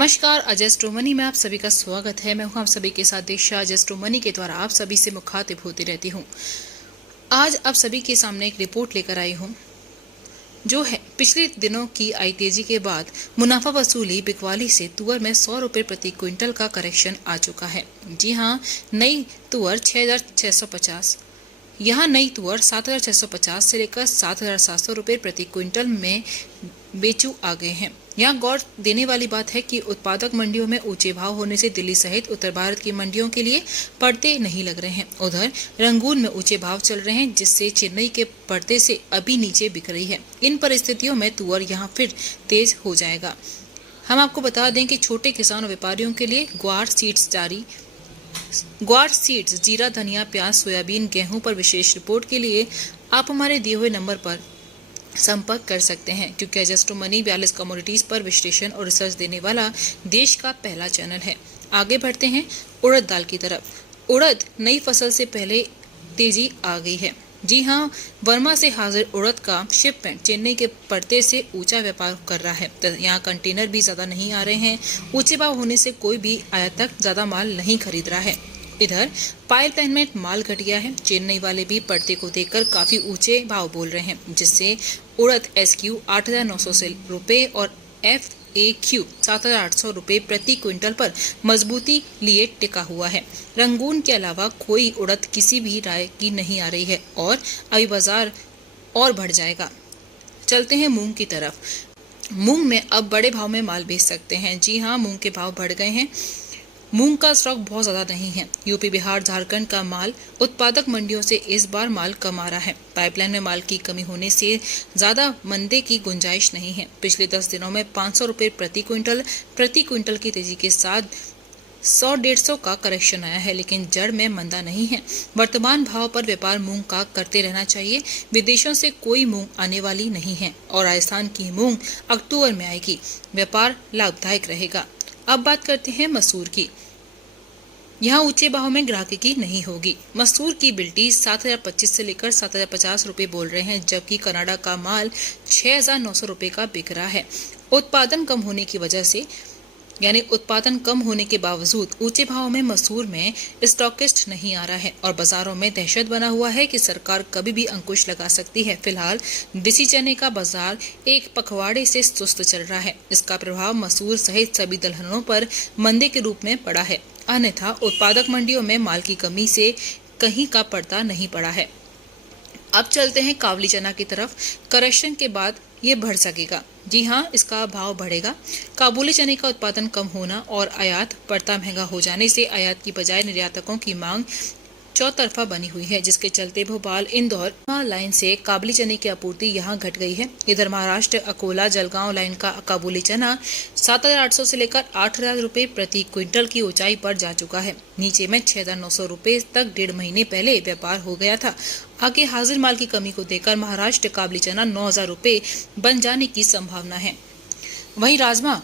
नमस्कार, अजस्ट्रो मनी में आप सभी का स्वागत है। मैं हूं आप सभी के साथ दीक्षा। अजस्ट्रो मनी के द्वारा आप सभी से मुखातिब होती रहती हूं। आज आप सभी के सामने एक रिपोर्ट लेकर आई हूं जो है पिछले दिनों की आई तेजी के बाद मुनाफा वसूली बिकवाली से तुअर में 100 रुपए प्रति क्विंटल का करेक्शन आ चुका है। जी हां, नई तुअर 6,650, यहाँ नई तुअर 7,650 से लेकर 7,700 रुपए प्रति क्विंटल में बेचू आ गए हैं। यहाँ गौर देने वाली बात है कि उत्पादक मंडियों में ऊंचे भाव होने से दिल्ली सहित उत्तर भारत की मंडियों के लिए पड़ते नहीं लग रहे हैं। उधर रंगून में ऊंचे भाव चल रहे हैं, जिससे चेन्नई के पड़ते से अभी नीचे बिक रही है। इन परिस्थितियों में तुअर यहाँ फिर तेज हो जाएगा। हम आपको बता दें कि छोटे किसान और व्यापारियों के लिए ग्वार सीड्स जीरा, धनिया, प्याज, सोयाबीन, गेहूं पर विशेष रिपोर्ट के लिए आप हमारे दिए हुए नंबर पर संपर्क कर सकते हैं, क्योंकि अजस्ट्रो मनी 42 कमोडिटीज पर विश्लेषण और रिसर्च देने वाला देश का पहला चैनल है। आगे बढ़ते हैं उड़द दाल की तरफ। उड़द नई फसल से पहले तेजी आ गई है। जी हां, वर्मा से हाजिर उड़द का शिपमेंट चेन्नई के पड़ते से ऊंचा व्यापार कर रहा है। यहाँ कंटेनर भी ज्यादा नहीं आ रहे हैं। ऊंचे भाव होने से कोई भी आयातक ज्यादा माल नहीं खरीद रहा है। इधर पाइपलाइन में माल घट गया है। चेन्नई वाले भी पड़ते को देखकर काफी ऊंचे भाव बोल रहे हैं, जिससे उड़द SQ 8,900 रुपए और FAQ 7,800 रुपए प्रति क्विंटल पर मजबूती लिए टिका हुआ है। रंगून के अलावा कोई उड़द किसी भी राय की नहीं आ रही है और अभी बाजार और बढ़ जाएगा। चलते हैं मूंग की तरफ। मूंग में अब बड़े भाव में माल बेच सकते हैं। जी हाँ, मूंग के भाव बढ़ गए हैं। मूंग का स्टॉक बहुत ज्यादा नहीं है। यूपी, बिहार, झारखंड का माल उत्पादक मंडियों से इस बार माल कम आ रहा है। पाइपलाइन में माल की कमी होने से ज्यादा मंदे की गुंजाइश नहीं है। पिछले 10 दिनों में 500 रुपए प्रति क्विंटल की तेजी के साथ 100-150 का करेक्शन आया है, लेकिन जड़ में मंदा नहीं है। वर्तमान भाव पर व्यापार मूंग का करते रहना चाहिए। विदेशों से कोई मूंग आने वाली नहीं है और राजस्थान की मूंग अक्टूबर में आएगी। व्यापार लाभदायक रहेगा। अब बात करते हैं मसूर की। यहाँ ऊंचे भाव में ग्राहकी नहीं होगी। मसूर की बिल्टी 7,025 से लेकर 7,050 रुपए बोल रहे हैं, जबकि कनाडा का माल 6,900 रुपए का बिक रहा है। उत्पादन कम होने की वजह से उत्पादन कम होने के बावजूद ऊंचे भाव में मसूर में स्टॉकिस्ट नहीं आ रहा है और बाजारों में दहशत बना हुआ है कि सरकार कभी भी अंकुश लगा सकती है। फिलहाल देसी चने का बाजार एक पखवाड़े से सुस्त चल रहा है। इसका प्रभाव मसूर सहित सभी दलहनों पर मंदे के रूप में पड़ा है। अन्यथा उत्पादक मंडियों में माल की कमी से कहीं का पड़ता नहीं पड़ा है। अब चलते हैं काबुली चना की तरफ। करेक्शन के बाद ये बढ़ सकेगा। जी हाँ, इसका भाव बढ़ेगा। काबुली चने का उत्पादन कम होना और आयात बढ़ता महंगा हो जाने से आयात की बजाय निर्यातकों की मांग चौतरफा बनी हुई है, जिसके चलते भोपाल इंदौर लाइन से काबुली चने की आपूर्ति यहां घट गई है। इधर महाराष्ट्र अकोला जलगांव लाइन का काबुली चना 7,800 से लेकर 8,000 रुपए प्रति क्विंटल की ऊंचाई पर जा चुका है। नीचे में 6,900 रुपए तक 1.5 महीने पहले व्यापार हो गया था। आगे हाजिर माल की कमी को देखकर महाराष्ट्र काबुली चना 9,000 रुपए बन जाने की संभावना है। वहीं राजमा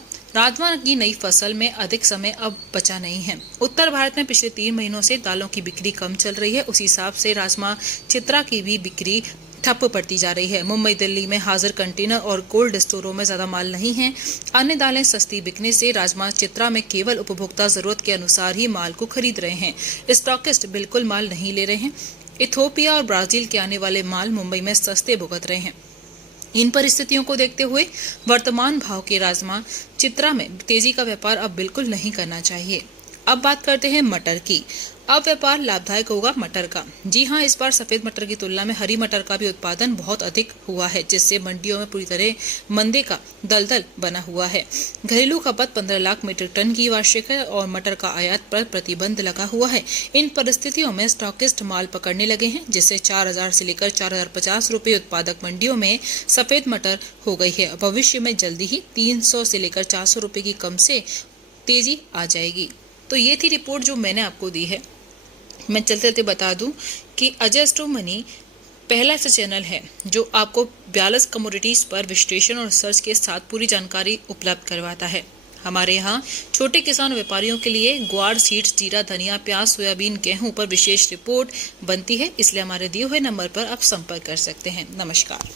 की नई फसल में अधिक समय अब बचा नहीं है। उत्तर भारत में पिछले 3 महीनों से दालों की बिक्री कम चल रही है। उसी हिसाब से राजमा चित्रा की भी बिक्री ठप पड़ती जा रही है। मुंबई, दिल्ली में हाजिर कंटेनर और कोल्ड स्टोरों में ज्यादा माल नहीं है। अन्य दालें सस्ती बिकने से राजमा चित्रा में केवल उपभोक्ता जरूरत के अनुसार ही माल को खरीद रहे हैं। स्टॉकिस्ट बिल्कुल माल नहीं ले रहे हैं। इथियोपिया और ब्राजील के आने वाले माल मुंबई में सस्ते भुगत रहे हैं। इन परिस्थितियों को देखते हुए वर्तमान भाव के राजमा चित्रा में तेजी का व्यापार अब बिल्कुल नहीं करना चाहिए। अब बात करते हैं मटर की। अब व्यापार लाभदायक होगा मटर का। जी हाँ, इस बार सफेद मटर की तुलना में हरी मटर का भी उत्पादन बहुत अधिक हुआ है, जिससे मंडियों में पूरी तरह मंदे का दलदल बना हुआ है। घरेलू खपत 15 लाख मीट्रिक टन की वार्षिक है और मटर का आयात पर प्रतिबंध लगा हुआ है। इन परिस्थितियों में स्टॉकिस्ट माल पकड़ने लगे हैं, जिससे 4,000 से लेकर 4,050 रुपए उत्पादक मंडियों में सफेद मटर हो गई है। भविष्य में जल्दी ही 300 से लेकर 400 रुपए की कम से तेजी आ जाएगी। तो ये थी रिपोर्ट जो मैंने आपको दी है। मैं चलते बता दूं कि अजस्ट्रो मनी पहला ऐसा चैनल है जो आपको 42 कमोडिटीज पर विश्लेषण और रिसर्च के साथ पूरी जानकारी उपलब्ध करवाता है। हमारे यहाँ छोटे किसान व्यापारियों के लिए ग्वार सीड्स, जीरा, धनिया, प्याज, सोयाबीन, गेहूं पर विशेष रिपोर्ट बनती है। इसलिए हमारे दिए हुए नंबर पर आप संपर्क कर सकते हैं। नमस्कार।